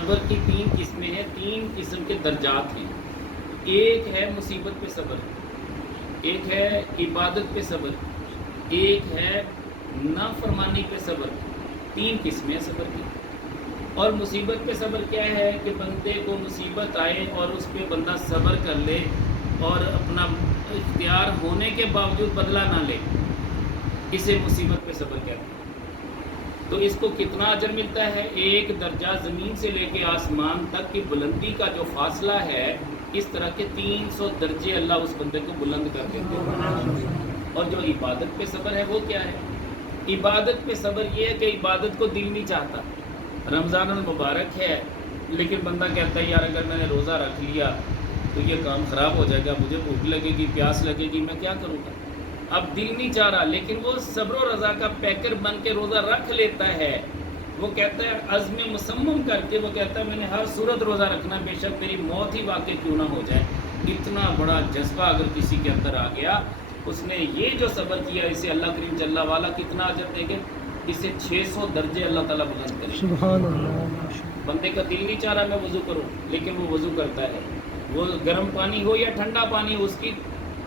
صبر کی تین قسمیں ہیں، تین قسم کے درجات ہیں. ایک ہے مصیبت پہ صبر، ایک ہے عبادت پہ صبر، ایک ہے نافرمانی پہ صبر. تین قسمیں ہیں صبر کی. اور مصیبت پہ صبر کیا ہے کہ بندے کو مصیبت آئے اور اس پہ بندہ صبر کر لے اور اپنا اختیار ہونے کے باوجود بدلہ نہ لے، اسے مصیبت پہ صبر کہتے ہیں. تو اس کو کتنا اجر ملتا ہے؟ ایک درجہ زمین سے لے کے آسمان تک کی بلندی کا جو فاصلہ ہے، اس طرح کے 300 درجے اللہ اس بندے کو بلند کر دیتے ہیں. اور جو عبادت پہ صبر ہے وہ کیا ہے؟ عبادت پہ صبر یہ ہے کہ عبادت کو دل نہیں چاہتا. رمضان المبارک ہے لیکن بندہ کہتا ہے یار اگر میں نے روزہ رکھ لیا تو یہ کام خراب ہو جائے گا، مجھے بھوک لگے گی، پیاس لگے گی، میں کیا کروں گا؟ اب دل نہیں چاہ رہا، لیکن وہ صبر و رضا کا پیکر بن کے روزہ رکھ لیتا ہے. وہ کہتا ہے عزم مصمم کر کے، وہ کہتا ہے میں نے ہر صورت روزہ رکھنا، بے شک میری موت ہی واقع کیوں نہ ہو جائے. اتنا بڑا جذبہ اگر کسی کے اندر آ گیا، اس نے یہ جو صبر کیا، اسے اللہ کریم جل والا کتنا اجر دیں گے؟ اسے 600 درجے اللہ تعالیٰ بلند کریں. سبحان اللہ. بندے کا دل نہیں چاہ رہا میں وضو کروں، لیکن وہ وضو کرتا ہے. وہ گرم پانی ہو یا ٹھنڈا پانی ہو، اس کی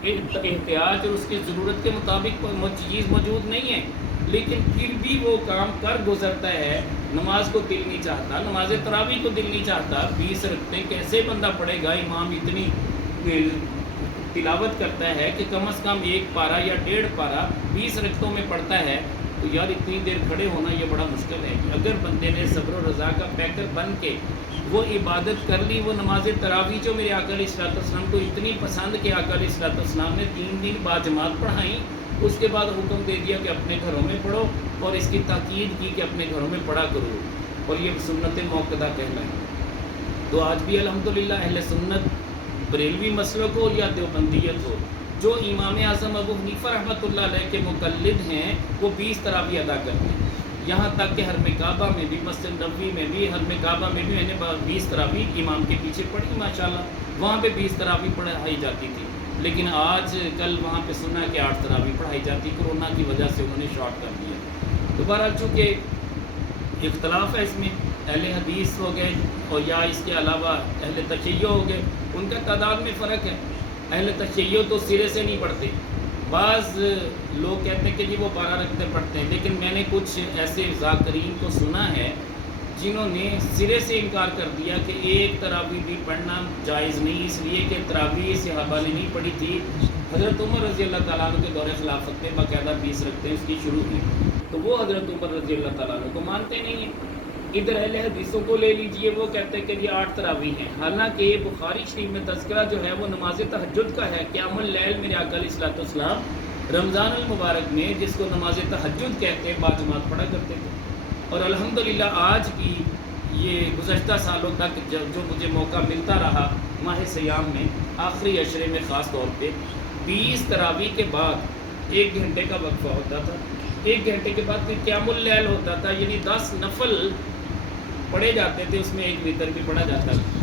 احتیاط اور اس کی ضرورت کے مطابق چیز موجود نہیں ہے، لیکن پھر بھی وہ کام کر گزرتا ہے. نماز کو دل نہیں چاہتا، نماز تراویح کو دل نہیں چاہتا. 20 رکعتیں کیسے بندہ پڑھے گا؟ امام اتنی تلاوت کرتا ہے کہ کم از کم 1 پارہ یا 1.5 پارہ 20 رکعتوں میں پڑھتا ہے، تو یار اتنی دیر کھڑے ہونا یہ بڑا مشکل ہے. اگر بندے نے صبر و رضا کا پیکر بن کے وہ عبادت کر لی، وہ نماز تراویح جو میرے آقا علیہ الصلوۃ والسلام کو اتنی پسند کہ آقا علیہ الصلوۃ والسلام نے 3 دن بعد جماعت پڑھائیں، اس کے بعد حکم دے دیا کہ اپنے گھروں میں پڑھو، اور اس کی تاکید کی کہ اپنے گھروں میں پڑھا کرو، اور یہ سنت موقدہ کہنا ہے. تو آج بھی الحمدللہ اہل سنت بریلوی مسلک ہو یا دیوبندیت ہو، جو امام اعظم ابو حنیفہ رحمۃ اللہ علیہ کے مقلد ہیں، وہ 20 تراویح ادا کرتے ہیں. یہاں تک کہ حرم کعبہ میں بھی، مسجد نبوی میں بھی، حرم کعبہ میں بھی میں نے 20 تراویح امام کے پیچھے پڑھی ماشاءاللہ. وہاں پہ 20 تراویح پڑھائی جاتی تھی، لیکن آج کل وہاں پہ سنا ہے کہ 8 تراویح پڑھائی جاتی. کورونا کی وجہ سے انہوں نے شارٹ کر دیا. دوبارہ چونکہ اختلاف ہے اس میں، اہل حدیث ہو گئے اور یا اس کے علاوہ اہل تشیع ہو گئے، ان کا تعداد میں فرق ہے. اہل تشیع تو سرے سے نہیں پڑھتے. بعض لوگ کہتے ہیں کہ جی وہ 12 رکعتیں پڑھتے ہیں، لیکن میں نے کچھ ایسے ذاکرین کو سنا ہے جنہوں نے سرے سے انکار کر دیا کہ ایک تراویح بھی پڑھنا جائز نہیں، اس لیے کہ تراویح صحابہ نے نہیں پڑھی تھی. حضرت عمر رضی اللہ تعالیٰ عنہ کے دور خلافت میں باقاعدہ 20 رکعتیں اس کی شروع کی، تو وہ حضرت عمر رضی اللہ تعالیٰ عنہ کو مانتے نہیں ہیں. ادھر اہل حدیثوں کو لے لیجئے، وہ کہتے ہیں کہ یہ 8 تراویح ہیں، حالانکہ بخاری شریف میں تذکرہ جو ہے وہ نماز تہجد کا ہے. قیام اللیل میرے آقا علیہ الصلوۃ والسلام رمضان المبارک میں، جس کو نماز تہجد کہتے ہیں، باجماعت پڑھا کرتے تھے. اور الحمدللہ آج بھی یہ گزشتہ سالوں تک جو مجھے موقع ملتا رہا ماہ سیام میں، آخری عشرے میں خاص طور پہ 20 تراویح کے بعد 1 گھنٹے کا وقفہ ہوتا تھا. 1 گھنٹے کے بعد پھر قیام اللیل ہوتا تھا، یعنی 10 نفل پڑھے جاتے تھے، اس میں 1 وتر بھی پڑھا جاتا تھا.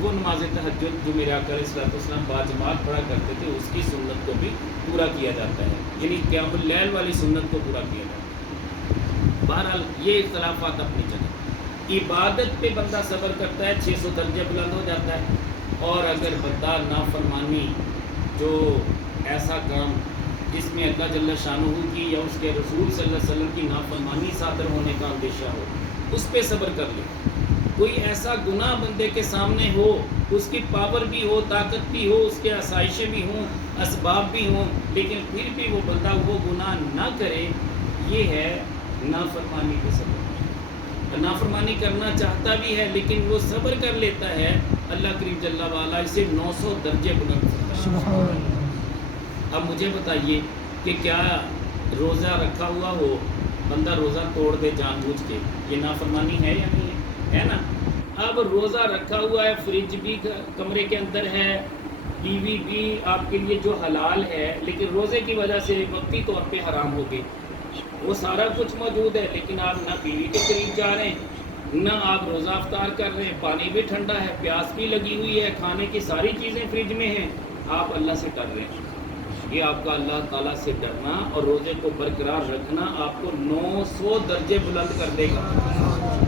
وہ نماز تہجد جو میرے آقا علیہ الصلوۃ والسلام باجماعت پڑھا کرتے تھے، اس کی سنت کو بھی پورا کیا جاتا ہے، یعنی قیام اللیل والی سنت کو پورا کیا جاتا ہے. بہرحال یہ اختلافات اپنی جگہ. عبادت پہ بندہ صبر کرتا ہے 600 درجے بلند ہو جاتا ہے. اور اگر بندہ نافرمانی، جو ایسا کام جس میں اللہ جل شانہ کی یا اس کے رسول صلی اللہ علیہ وسلم کی نافرمانی صادر ہونے کا اندیشہ ہو، اس پہ صبر کر لے. کوئی ایسا گناہ بندے کے سامنے ہو، اس کی پاور بھی ہو، طاقت بھی ہو، اس کے آسائشیں بھی ہوں، اسباب بھی ہوں، لیکن پھر بھی وہ بندہ وہ گناہ نہ کرے، یہ ہے نافرمانی پہ صبر. نافرمانی کرنا چاہتا بھی ہے لیکن وہ صبر کر لیتا ہے، اللہ کریم جل وعلا اسے 900 درجے بلند کرتا ہے. اب مجھے بتائیے کہ کیا روزہ رکھا ہوا ہو، بندہ روزہ توڑ دے جان بوجھ کے، یہ نافرمانی ہے یا نہیں ہے نا؟ اب روزہ رکھا ہوا ہے، فریج بھی کمرے کے اندر ہے، بیوی بھی آپ کے لیے جو حلال ہے، لیکن روزے کی وجہ سے وقتی طور پہ حرام ہو گئی. وہ سارا کچھ موجود ہے، لیکن آپ نہ بیوی کے قریب جا رہے ہیں، نہ آپ روزہ افطار کر رہے ہیں، پانی بھی ٹھنڈا ہے، پیاس بھی لگی ہوئی ہے، کھانے کی ساری چیزیں فریج میں ہیں، آپ اللہ سے ڈر رہے ہیں. یہ آپ کا اللہ تعالیٰ سے ڈرنا اور روزے کو برقرار رکھنا آپ کو 900 درجے بلند کر دے گا.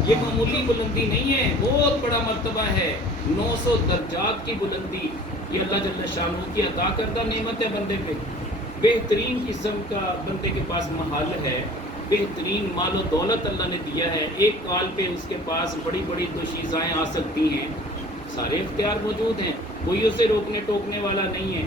یہ معمولی بلندی نہیں ہے، بہت بڑا مرتبہ ہے، 900 درجات کی بلندی یہ اللہ جل شانہ کی عطا کردہ نعمت ہے بندے پہ۔ بہترین قسم کا بندے کے پاس محل ہے، بہترین مال و دولت اللہ نے دیا ہے، ایک کال پہ اس کے پاس بڑی بڑی دوشیزائیں آ سکتی ہیں، سارے اختیار موجود ہیں، کوئی اسے روکنے ٹوکنے والا نہیں ہے،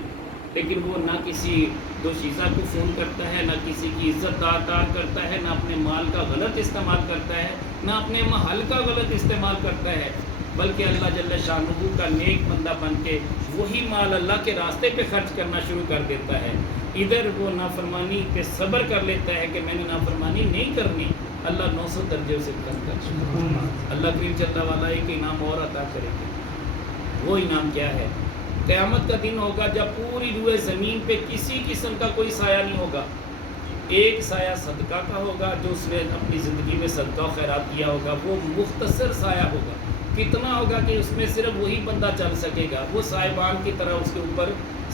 لیکن وہ نہ کسی دوشیزہ کو فون کرتا ہے، نہ کسی کی عزت دار کرتا ہے، نہ اپنے مال کا غلط استعمال کرتا ہے، نہ اپنے محل کا غلط استعمال کرتا ہے، بلکہ اللہ جل شانہ کا نیک بندہ بن کے وہی مال اللہ کے راستے پہ خرچ کرنا شروع کر دیتا ہے۔ ادھر وہ نافرمانی پہ صبر کر لیتا ہے کہ میں نے نافرمانی نہیں کرنی، اللہ 900 درجے اسے کم کر دیتا ہے۔ اللہ کریم جل والا ایک انعام اور عطا کرے گا، وہ انعام کیا ہے؟ قیامت کا دن ہوگا جب پوری روئے زمین پہ کسی قسم کا کوئی سایہ نہیں ہوگا، ایک سایہ صدقہ کا ہوگا جو اس نے اپنی زندگی میں صدقہ و خیرات کیا ہوگا، وہ مختصر سایہ ہوگا، کتنا ہوگا کہ اس میں صرف وہی بندہ چل سکے گا، وہ سائبان کی طرح اس کے اوپر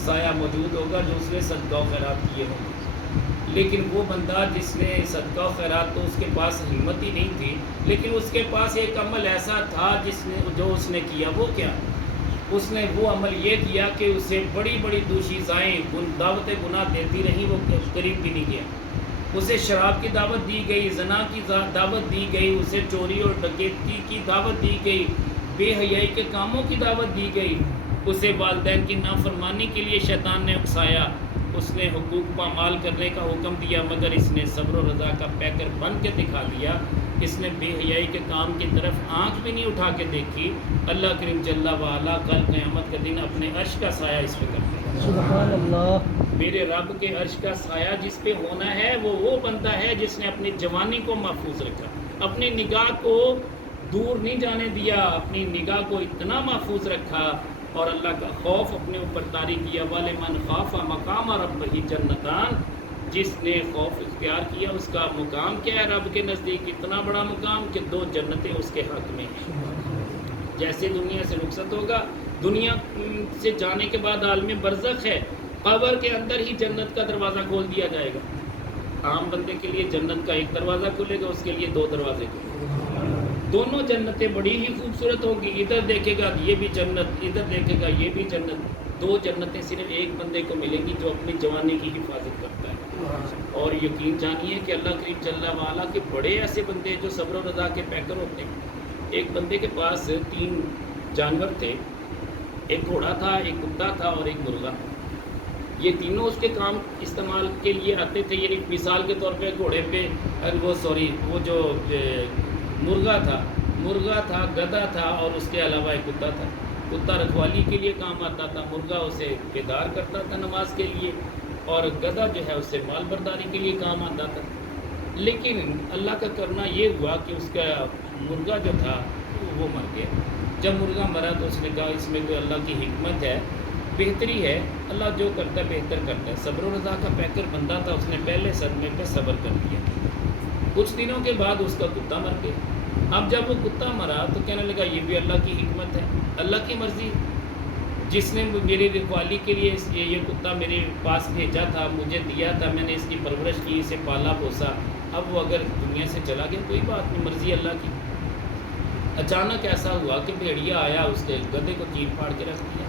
سایہ موجود ہوگا جو اس نے صدقہ و خیرات کیے ہوں گے۔ لیکن وہ بندہ جس نے صدقہ و خیرات، تو اس کے پاس ہمت ہی نہیں تھی، لیکن اس کے پاس ایک عمل ایسا تھا جو اس نے کیا، وہ کیا؟ اس نے وہ عمل یہ کیا کہ اسے بڑی بڑی دوشیزائیں دعوت گناہ دیتی رہیں، وہ قریب بھی نہیں گیا۔ اسے شراب کی دعوت دی گئی، زنا کی دعوت دی گئی، اسے چوری اور ڈکیتی کی دعوت دی گئی، بے حیائی کے کاموں کی دعوت دی گئی، اسے والدین کی نافرمانی کے لیے شیطان نے اکسایا، اس نے حقوق پامال کرنے کا حکم دیا، مگر اس نے صبر و رضا کا پیکر بن کے دکھا دیا، اس نے بے حیائی کے کام کی طرف آنکھ بھی نہیں اٹھا کے دیکھی۔ اللہ کریم جل وعلا کل قیامت کے دن اپنے عرش کا سایہ اس پہ کر دے گا۔ سبحان اللہ۔ میرے رب کے عرش کا سایہ جس پہ ہونا ہے وہ بندہ ہے جس نے اپنی جوانی کو محفوظ رکھا، اپنی نگاہ کو دور نہیں جانے دیا، اپنی نگاہ کو اتنا محفوظ رکھا اور اللہ کا خوف اپنے اوپر طاری کیا۔ وَلِمَنْ خَافَ مَقَامَ رَبِّهِ جَنَّتَانِ، جس نے خوف اختیار کیا اس کا مقام کیا ہے رب کے نزدیک؟ اتنا بڑا مقام کہ 2 جنتیں اس کے حق میں ہیں۔ جیسے دنیا سے رخصت ہوگا، دنیا سے جانے کے بعد عالم برزخ ہے، قبر کے اندر ہی جنت کا دروازہ کھول دیا جائے گا۔ عام بندے کے لیے جنت کا ایک دروازہ کھلے گا، اس کے لیے 2 دروازے کھلے گا۔ دونوں جنتیں بڑی ہی خوبصورت ہوگی، ادھر دیکھے گا یہ بھی جنت، ادھر دیکھے گا یہ بھی جنت۔ 2 جنتیں صرف ایک بندے کو ملیں گی جو اپنی جوانی کی حفاظت کرتا ہے۔ اور یقین جانیے کہ اللہ کریم جل وعلا کے بڑے ایسے بندے جو صبر و رضا کے پیکر ہوتے ہیں۔ ایک بندے کے پاس 3 جانور تھے، ایک گھوڑا تھا، ایک کتا تھا اور ایک مرغا۔ یہ تینوں اس کے کام استعمال کے لیے آتے تھے، یعنی مثال کے طور پہ گھوڑے پہ وہ جو مرغا تھا، گدھا تھا اور اس کے علاوہ ایک کتا تھا۔ کتا رکھوالی کے لیے کام آتا تھا، مرغا اسے بیدار کرتا تھا نماز کے لیے، اور گدھا جو ہے اس سے مال برداری کے لیے کام آتا تھا۔ لیکن اللہ کا کرنا یہ ہوا کہ اس کا مرغا جو تھا وہ مر گیا۔ جب مرغا مرا تو اس نے کہا اس میں کوئی اللہ کی حکمت ہے، بہتری ہے، اللہ جو کرتا ہے بہتر کرتا ہے۔ صبر و رضا کا پیکر بندہ تھا، اس نے پہلے صدمے پہ صبر کر دیا۔ کچھ دنوں کے بعد اس کا کتا مر گیا۔ اب جب وہ کتا مرا تو کہنے لگا یہ بھی اللہ کی حکمت ہے، اللہ کی مرضی، جس نے میری رکھوالی کے لیے یہ کتا میرے پاس بھیجا تھا، مجھے دیا تھا، میں نے اس کی پرورش کی، اسے پالا پوسا، اب وہ اگر دنیا سے چلا گیا کوئی بات نہیں، مرضی اللہ کی۔ اچانک ایسا ہوا کہ بھیڑیا آیا، اس کے گدھے کو چیر پھاڑ کے رکھ دیا۔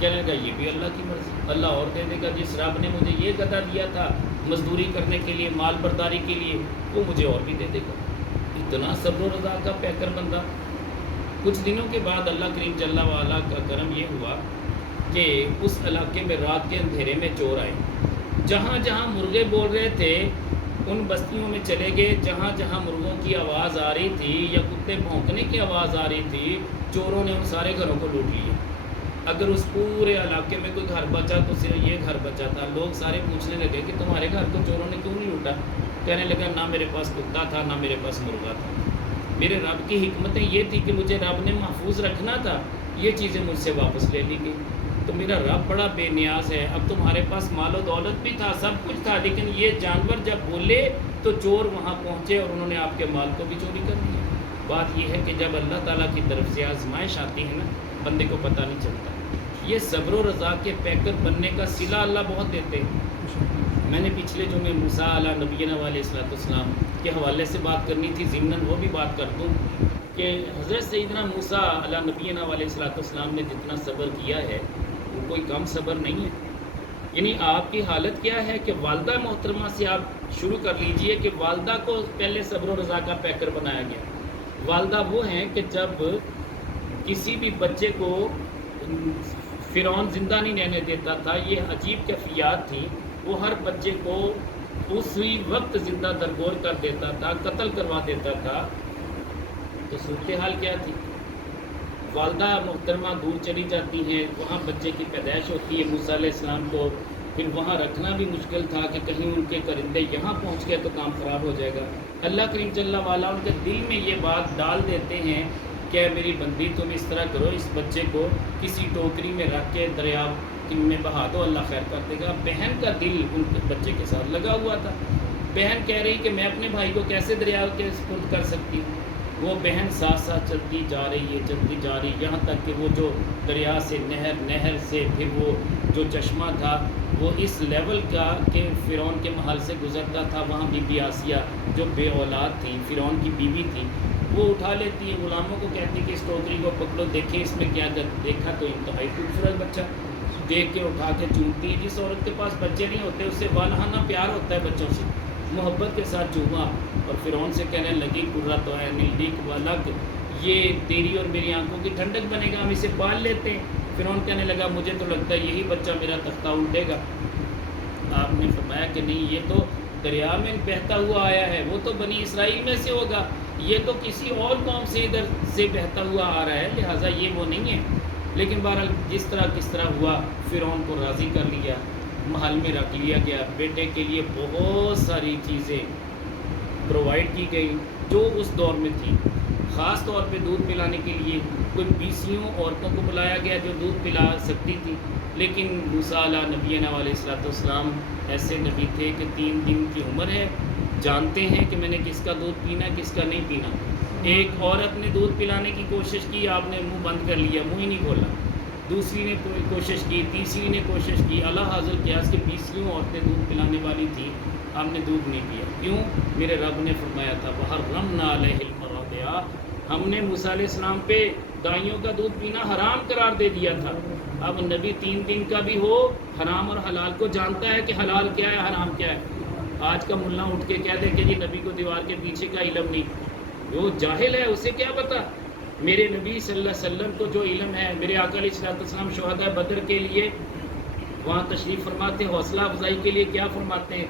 کہنے لگا یہ بھی اللہ کی مرضی، اللہ اور دے دے گا، جس رب نے مجھے یہ گدھا دیا تھا مزدوری کرنے کے لیے، مال برداری کے لیے، وہ مجھے اور بھی دے دے گا۔ اتنا صبر و رضا کا پیکر بندہ۔ کچھ دنوں کے بعد اللہ کریم جل وعلا کا کرم یہ ہوا کہ اس علاقے میں رات کے اندھیرے میں چور آئے، جہاں جہاں مرغے بول رہے تھے ان بستیوں میں چلے گئے، جہاں جہاں مرغوں کی آواز آ رہی تھی یا کتے بھونکنے کی آواز آ رہی تھی، چوروں نے ان سارے گھروں کو لوٹ لیا۔ اگر اس پورے علاقے میں کوئی گھر بچا تو صرف یہ گھر بچا تھا۔ لوگ سارے پوچھنے لگے کہ تمہارے گھر کو چوروں نے کیوں نہیں لوٹا؟ کہنے لگا نہ میرے پاس کتا تھا نہ میرے پاس مرغا تھا، میرے رب کی حکمتیں یہ تھی کہ مجھے رب نے محفوظ رکھنا تھا، یہ چیزیں مجھ سے واپس لے لی گئی۔ تو میرا رب بڑا بے نیاز ہے، اب تمہارے پاس مال و دولت بھی تھا، سب کچھ تھا، لیکن یہ جانور جب بولے تو چور وہاں پہنچے اور انہوں نے آپ کے مال کو بھی چوری کر دیا۔ بات یہ ہے کہ جب اللہ تعالیٰ کی طرف سے آزمائش آتی ہے نا، بندے کو پتہ نہیں چلتا۔ یہ صبر و رضا کے پیکر بننے کا صلہ اللہ بہت دیتے ہیں۔ میں نے پچھلے جمعے موسیٰ علیہ نبینا علیہ السلام کے حوالے سے بات کرنی تھی، ضمناً وہ بھی بات کر دوں کہ حضرت سیدنا موسیٰ علیہ نبینا علیہ السلام نے جتنا صبر کیا ہے وہ کوئی کم صبر نہیں ہے. یعنی آپ کی حالت کیا ہے کہ والدہ محترمہ سے آپ شروع کر لیجئے کہ والدہ کو پہلے صبر و رضا کا پیکر بنایا گیا. والدہ وہ ہیں کہ جب کسی بھی بچے کو فرعون زندہ نہیں رہنے دیتا تھا، یہ عجیب کیفیات تھی، وہ ہر بچے کو اسی وقت زندہ درگور کر دیتا تھا، قتل کروا دیتا تھا. تو صورتحال کیا تھی؟ والدہ محترمہ دور چلی جاتی ہیں، وہاں بچے کی پیدائش ہوتی ہے موسیٰ علیہ السلام کو، پھر وہاں رکھنا بھی مشکل تھا کہ کہیں ان کے کرندے یہاں پہنچ گئے تو کام خراب ہو جائے گا. اللہ کریم جل وعلا ان کے دل میں یہ بات ڈال دیتے ہیں کہ اے میری بندی تم اس طرح کرو، اس بچے کو کسی ٹوکری میں رکھ کے دریا میں بہا دو، اللہ خیر کر دے گا. بہن کا دل ان کے بچے کے ساتھ لگا ہوا تھا. بہن کہہ رہی کہ میں اپنے بھائی کو کیسے دریا کے سپرد کر سکتی ہوں. وہ بہن ساتھ ساتھ چلتی جا رہی ہے یہاں تک کہ وہ جو دریا سے نہر سے پھر وہ جو چشمہ تھا وہ اس لیول کا کہ فرعون کے محل سے گزرتا تھا. وہاں بی بی آسیہ جو بے اولاد تھی، فرعون کی بیوی تھی، وہ اٹھا لیتی ہے، غلاموں کو کہتی کہ اس ٹوکری کو پکڑو، دیکھیں اس میں کیا دیکھا تو انتہائی خوبصورت بچہ، دیکھ کے اٹھا کے چومتی. جس عورت کے پاس بچے نہیں ہوتے اس سے والہانہ پیار ہوتا ہے، بچوں سے محبت کے ساتھ چوما اور فرعون سے کہنے لگی قرۃ عین لیک ولک، یہ تیری اور میری آنکھوں کی ٹھنڈک بنے گا، ہم اسے پال لیتے ہیں. فرعون کہنے لگا مجھے تو لگتا ہے یہی بچہ میرا تختہ الٹے گا. آپ نے فرمایا کہ نہیں، یہ تو دریا میں بہتا ہوا آیا ہے، وہ تو بنی اسرائیل میں سے ہوگا، یہ تو کسی اور قوم سے ادھر سے بہتا ہوا آ رہا ہے، لہٰذا یہ وہ نہیں ہے. لیکن بہرحال جس طرح ہوا فرعون کو راضی کر لیا، محل میں رکھ لیا گیا. بیٹے کے لیے بہت ساری چیزیں پرووائڈ کی گئی جو اس دور میں تھی. خاص طور پہ دودھ پلانے کے لیے کوئی بیسیوں عورتوں کو بلایا گیا جو دودھ پلا سکتی تھی. لیکن موسیٰ علیہ نبینا علیہ السلام ایسے نبی تھے کہ 3 دن کی عمر ہے، جانتے ہیں کہ میں نے کس کا دودھ پینا ہے کس کا نہیں پینا. ایک عورت نے دودھ پلانے کی کوشش کی، آپ نے منہ بند کر لیا، منہ ہی نہیں کھولا. دوسری نے کوشش کی، تیسری نے کوشش کی، اللہ حاضر قیاس کے 20 عورتیں دودھ پلانے والی تھیں، ہم نے دودھ نہیں پیا. کیوں؟ میرے رب نے فرمایا تھا وَحَرَّمْنَا عَلَيْهِ الْمَرَاضِعَ، ہم نے موسیٰ علیہ السلام پہ دائیوں کا دودھ پینا حرام قرار دے دیا تھا. اب نبی 3 دن کا بھی ہو، حرام اور حلال کو جانتا ہے کہ حلال کیا ہے حرام کیا ہے. آج کا ملا اٹھ کے کہہ دے کہ جی نبی کو دیوار کے پیچھے کا علم نہیں، وہ جاہل ہے، اسے کیا پتا. میرے نبی صلی اللہ علیہ وسلم کو جو علم ہے، میرے آقا علیہ السلام شہداء بدر کے لیے وہاں تشریف فرماتے ہیں، حوصلہ افزائی کے لیے کیا فرماتے ہیں؟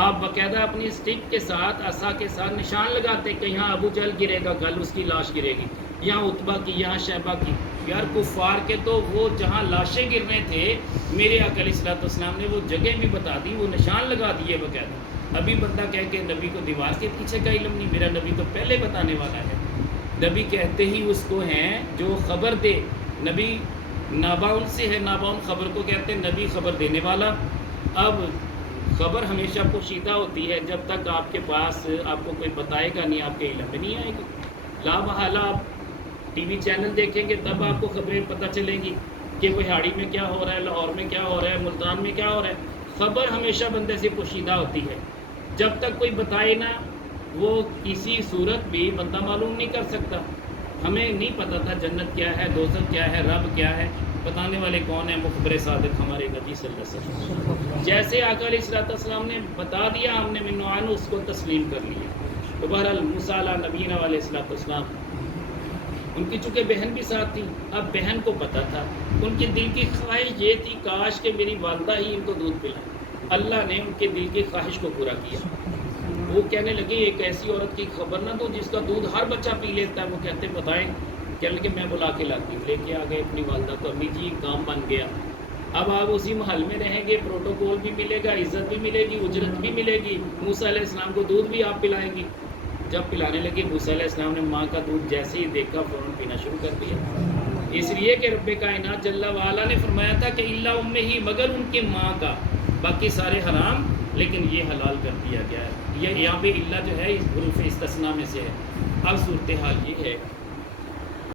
آپ باقاعدہ اپنی اسٹک کے ساتھ عصا کے ساتھ نشان لگاتے کہ یہاں ابو جہل گرے گا، کل اس کی لاش گرے گی، یہاں عتبہ کی، یہاں شیبہ کی. یار کفار کے تو وہ جہاں لاشیں گرنے تھے میرے آقا علیہ السلام نے وہ جگہ بھی بتا دی، وہ نشان لگا دیے باقاعدہ. ابھی بندہ کہہ کہ نبی کو دیوار کے پیچھے کا علم نہیں، میرا نبی تو پہلے بتانے والا ہے. نبی کہتے ہی اس کو ہیں جو خبر دے. نبی ناباون سے ہے، ناباون خبر کو کہتے ہیں، نبی خبر دینے والا. اب خبر ہمیشہ پوشیدہ ہوتی ہے، جب تک آپ کے پاس آپ کو کوئی بتائے گا نہیں آپ کے علم میں نہیں آئے گی. لا محالہ آپ ٹی وی چینل دیکھیں گے تب آپ کو خبریں پتہ چلیں گی کہ وہاڑی میں کیا ہو رہا ہے، لاہور میں کیا ہو رہا ہے، ملتان میں کیا ہو رہا ہے. خبر ہمیشہ بندے سے پوشیدہ ہوتی ہے، جب تک کوئی بتائے نہ وہ کسی صورت بھی بندہ معلوم نہیں کر سکتا. ہمیں نہیں پتہ تھا جنت کیا ہے، دوزخ کیا ہے، رب کیا ہے، بتانے والے کون ہیں؟ مخبر صادق ہمارے نبی صلی اللہ علیہ وسلم. جیسے آقا علیہ السلام نے بتا دیا، ہم نے من عنہ اس کو تسلیم کر لیا. تو بہرحال موسیٰ علیہ نبینا علیہ السلام، ان کی چونکہ بہن بھی ساتھ تھی، اب بہن کو پتہ تھا، ان کے دل کی خواہش یہ تھی کاش کہ میری والدہ ہی ان کو دودھ پلائے. اللہ نے ان کے دل کی خواہش کو پورا کیا. وہ کہنے لگے ایک ایسی عورت کی خبر نہ دو جس کا دودھ ہر بچہ پی لیتا ہے. وہ کہتے بتائیں، کہنے لگے میں بلا کے لاتی ہوں. لے کے آ گئے اپنی والدہ کو. امی جی کام بن گیا، اب آپ اسی محل میں رہیں گے، پروٹوکول بھی ملے گا، عزت بھی ملے گی، اجرت بھی ملے گی. موسیٰ علیہ السلام کو دودھ بھی آپ پلائیں گی. جب پلانے لگے موسیٰ علیہ السلام نے ماں کا دودھ جیسے ہی دیکھا فوراً پینا شروع کر دیا. اس لیے کہ رب کائنات جل وعلا نے فرمایا تھا کہ الا امہ، مگر ان کی ماں کا، باقی سارے حرام لیکن یہ حلال کر دیا گیا ہے. یہ یہاں پہ الا جو ہے اس حروف استثناء میں سے ہے. اب صورتحال یہ ہے